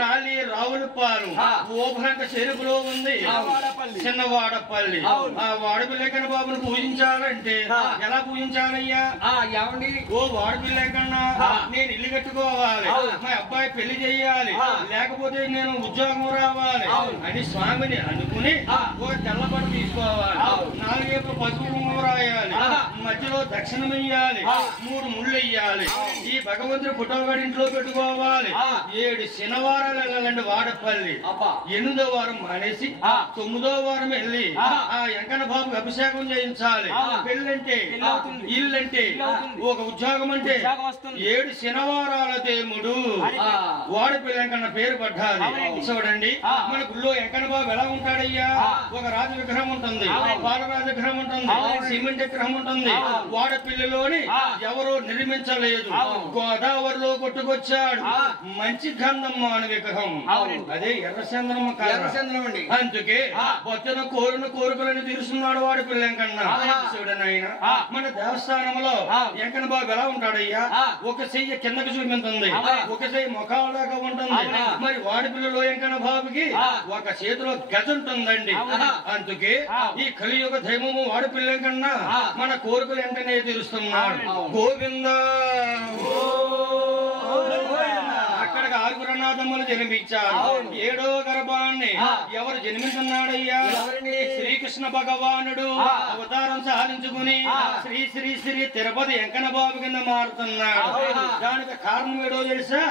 రాలి రావులపాలెం ఓభరంక చెరుకులో ఉంది చిన్నవాడపల్లి. ఆ వాడపిల్లెక్కన బాబును పూజించాలంటే ఎలా పూజించాలయ్యా? ఏమండి ఓ వాడపిల్లెక్కన్నా నేను ఇల్లు కట్టుకోవాలి, మా అబ్బాయి పెళ్లి చెయ్యాలి, లేకపోతే నేను ఉద్యోగం రావాలి అని స్వామిని అనుకుని ఓ తెల్లబడ తీసుకోవాలి, 4 ఏళ్ళు పసుపు కుంకుమ రాయాలి, మధ్యలో దక్షిణం వెయ్యాలి, 3 ముళ్ళు వెయ్యాలి, ఈ భగవంతుడి ఫోటో గడి ఇంట్లో పెట్టుకోవాలి. 7 శనివారాలు వెళ్ళాలండి వాడపల్లి. 8వ వారం మానేసి 9వ వారం వెళ్ళి ఆ వెంకన్న బాబుకి అభిషేకం చేయించాలి. పెళ్ళంటే ఇల్లంటే ఒక ఉద్యోగం అంటే 7 శనివారాల దేవుడు వాడపల్లి వెంకన్న పేరు పడ్డాలి. చూడండి మన గుళ్ళో వెంకన్న బాబు ఎలా ఉంటాడయ్యా? ఒక రాజ విగ్రహం ఉంటుంది, బాలరాజ విగ్రహం ఉంటుంది, సిమెంట్ విగ్రహం ఉంటుంది. వాడపల్లిలోని ఎవరో నిర్మించలేదు, గోదావరిలో కొట్టుకొచ్చాడు మంచి గంధమ్మ అని విగ్రహం. అదే ఎర్రచంద్రమ్మ అండి. అందుకే వచ్చిన కోరికలను తీరుస్తున్నాడు వాడపల్లి వెంకన్న. చూడనైనా మన దేవస్థానంలో వెంకన్న బాబు ఎలా ఉంటాడయ్యా? ఒక చెయ్యి కిందకి చూపించింది, ఒక చెయ్యి ముఖాలాగా ఉంటుంది. మరి వాడపల్లిలో వెంకన్న బాబుకి ఒక చేతిలో గజ ఉంటుందండి. అందుకే ఈ కలియుగ దైవము వాడపల్లి వెంకన్న మన కోరికలు వెంటనే తీరుస్తున్నాడు. గోవింద అక్కడికి 6 అనాథమ్మలు జన్మించారు. 7వ గర్భాన్ని ఎవరు జన్మిస్తున్నాడయ్యా? శ్రీకృష్ణ భగవానుడు అవతారం సాధించుకుని శ్రీ శ్రీ శ్రీ తిరుపతి వెంకన్న బాబు కింద మారుతున్నాడు. దానికి కారణం ఏడో తెలుసా?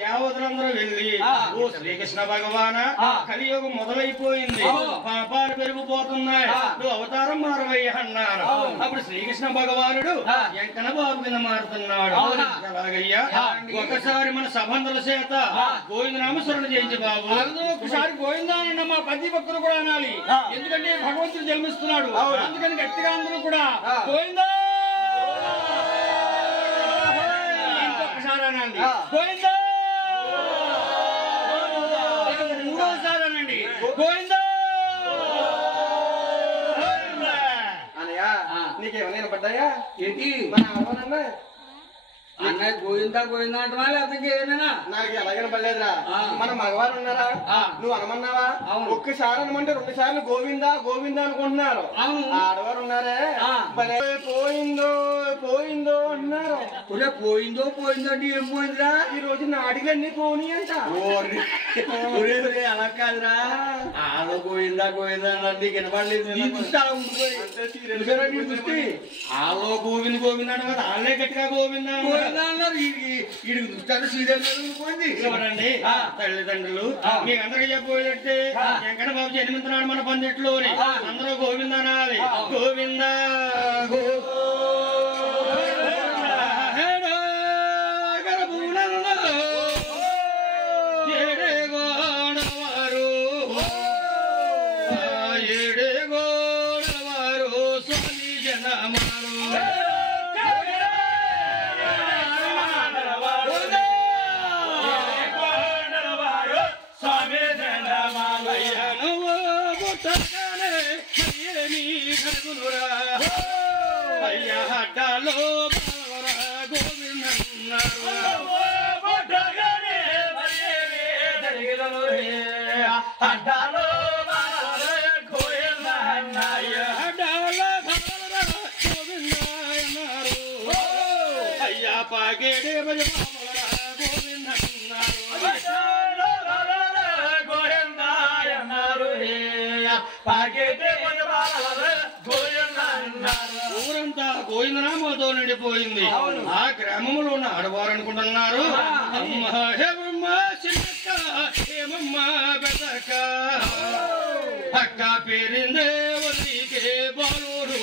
దేవతలందరూ వెళ్ళి ఓ శ్రీకృష్ణ భగవాన కలియుగం మొదలైపోయింది, పాపాలు పెరిగిపోతున్నాయి, నువ్వు అవతారం మారవయ్యా అన్నారు. అప్పుడు శ్రీకృష్ణ భగవానుడు వెంకన్న బాబు కింద మారుతున్నాడు. ఎలాగయ్యా? ఒకసారి మన సబంధుల చేత గోవిందనామస్మరణ చేయించి బాబు. ఒకసారి గోవిందానన్న మా ప్రతి ఒక్కరు కూడా అనాలి, ఎందుకంటే భగవంతుడు జన్మిస్తున్నాడు. అందుకని గట్టిగా అందరూ కూడా గోవిందా ఇంకొకసారి అనండి, గోవిందా. 3వసారి అనండి, గోవిందా. అనయ్యా నీకేమైనా పడ్డాయా? ఏంటి మన అవ్వనన్నా అన్నయ్య గోవిందా గోవిందా అంటున్నా లేకపోతే ఏమైనా? నాకు ఎలాగైనా పడలేదురా. మన మగవారు ఉన్నారా? నువ్వు అనమన్నావా? ఒక్కసారి అనమంటే 2 సార్లు గోవిందా గోవిందా అనుకుంటున్నారు. ఆడవారు ఉన్నారే పోయిందో పోయిందో అంటున్నారు. పోయిందో పోయిందో అంటే ఏం పోయిందిరా? ఈ రోజు నాటికలన్నీ పోనీ అంట. అలా కాదురా, ఆలో గోవిందా గోవిందా అంటే వినపడలేదు. ఆలో గోవింద గోవింద కదా, వాళ్ళే గట్టిగా గోవింద చూడండి. తల్లిదండ్రులు మీకు అందరికీ చెప్పబోయేటట్టే వెంకన్న బాబు జన్మిస్తున్నాడు మన పందిట్లోని. అందరూ గోవింద అనాలి. గోవింద ఊరంతా గోవిందనామాతో నిండిపోయింది. ఆ గ్రామంలో ఉన్న ఆడవారు అనుకుంటున్నారు, అమ్మ హేమమ్మ చిన్నక్క హేమమ్మ బెదక అక్క పేరిందే వదికే బాలుడు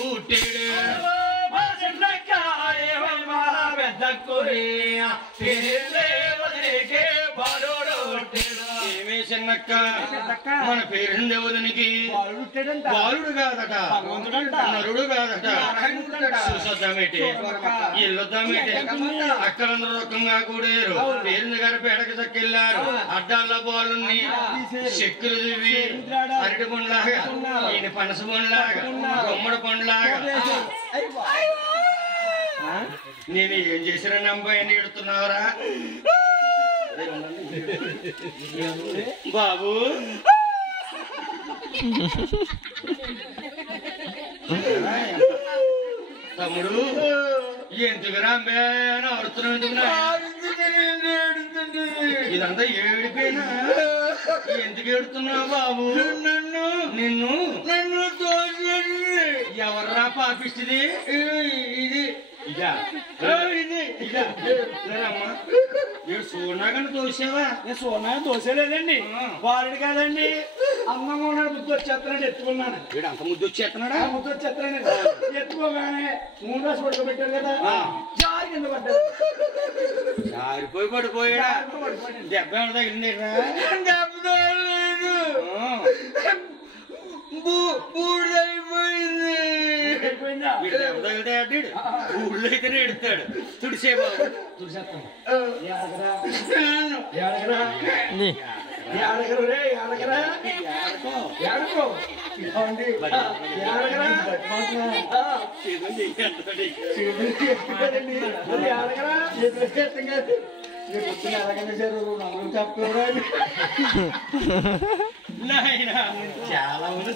ఏమే చిన్నక్క మన పేరిందే వదినికి బాలుడు కాదట, నరుడు కాదట. చూసొద్దామేటి ఇల్లొద్దామేటి అక్కలందరూ రకంగా కూడారు. పేరింది గారి పేడకి చక్కెళ్ళారు. అడ్డాల బాలుని చెక్కులు దివి అరటి పండులాగా ఈయన పనస పండులాగా గుమ్మడి పండులాగా నేను ఏం చేసినా అమ్మాయిని ఎడుతున్నావురా? బాబు తమ్ముడు ఎందుకు రాంబే అని ఆడుతున్నావు? ఇదంతా ఏడిపోయినా ఎందుకు ఏడుతున్నావు బాబు? నిన్ను ఎవర్రా పాపిస్తుంది? ఇది సోనాగని తోసావా? నేను సోనాన్ని తోసేలేదండి, వారుడు కాదండి. అందంగా ఉన్నాడు, ముద్దు వచ్చేస్తున్నాడు, ఎత్తుకున్నాను. వీడు అంత ముద్దు వచ్చేస్తున్నాడా? ముద్దు వచ్చేస్తున్నాడు, ఎత్తుకోగానే 3 రోజులు పడుకోబెట్టారు కదా, జారి కింద పడ్డాడు. జారిపోయి పడిపోయాడా? దెబ్బ ఏమైనా తగిలింది? దెబ్బ తగలేదు, బూడిదైపోయింది. దెబ్బ తగిలితే అడ్డాడు, ఊళ్ళో అయితేనే ఎడతాడు. తుడిసే బాబు, తుడిసేస్తాను. చాలా ఉంది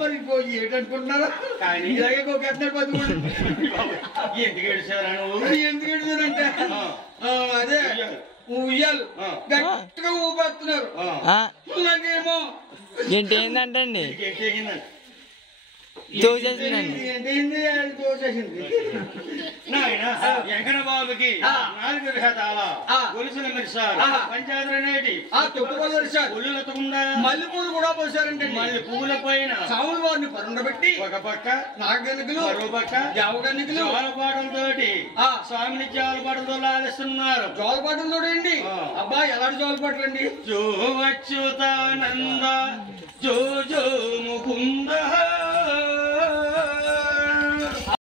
మరి ఏంటనుకుంటున్నారా? కానీ ఇలాగే కోకేస్తున్నాడు 10 ఎందుకు ఏడిచారా నువ్వు? ఎందుకు ఏడుస్తారంటే అదే ఉయ్యాలు గట్టిగా ఊపేస్తున్నారు. నాకేమో ఏంటంటే అండి వెంకన్న బాబుకి 4 విధాల గొలుసుల మిరిసారు, పంచాయతీ నేటి ఒళ్ళులతకుండా మల్లెపూలు కూడా పోసారంటే మళ్ళీ పువ్వుల పైన సాముల వారిని పరుండబెట్టి ఒక పక్క నాగగనికలు మరో పక్క జావగనికలు జోలపాటలతోటి స్వామిని జోలపాటలతో లాలిస్తున్నారు. జోలపాటలు చూడండి. అబ్బా ఎలాంటి జోలపాటలు అండి? జో అచ్యుతానంద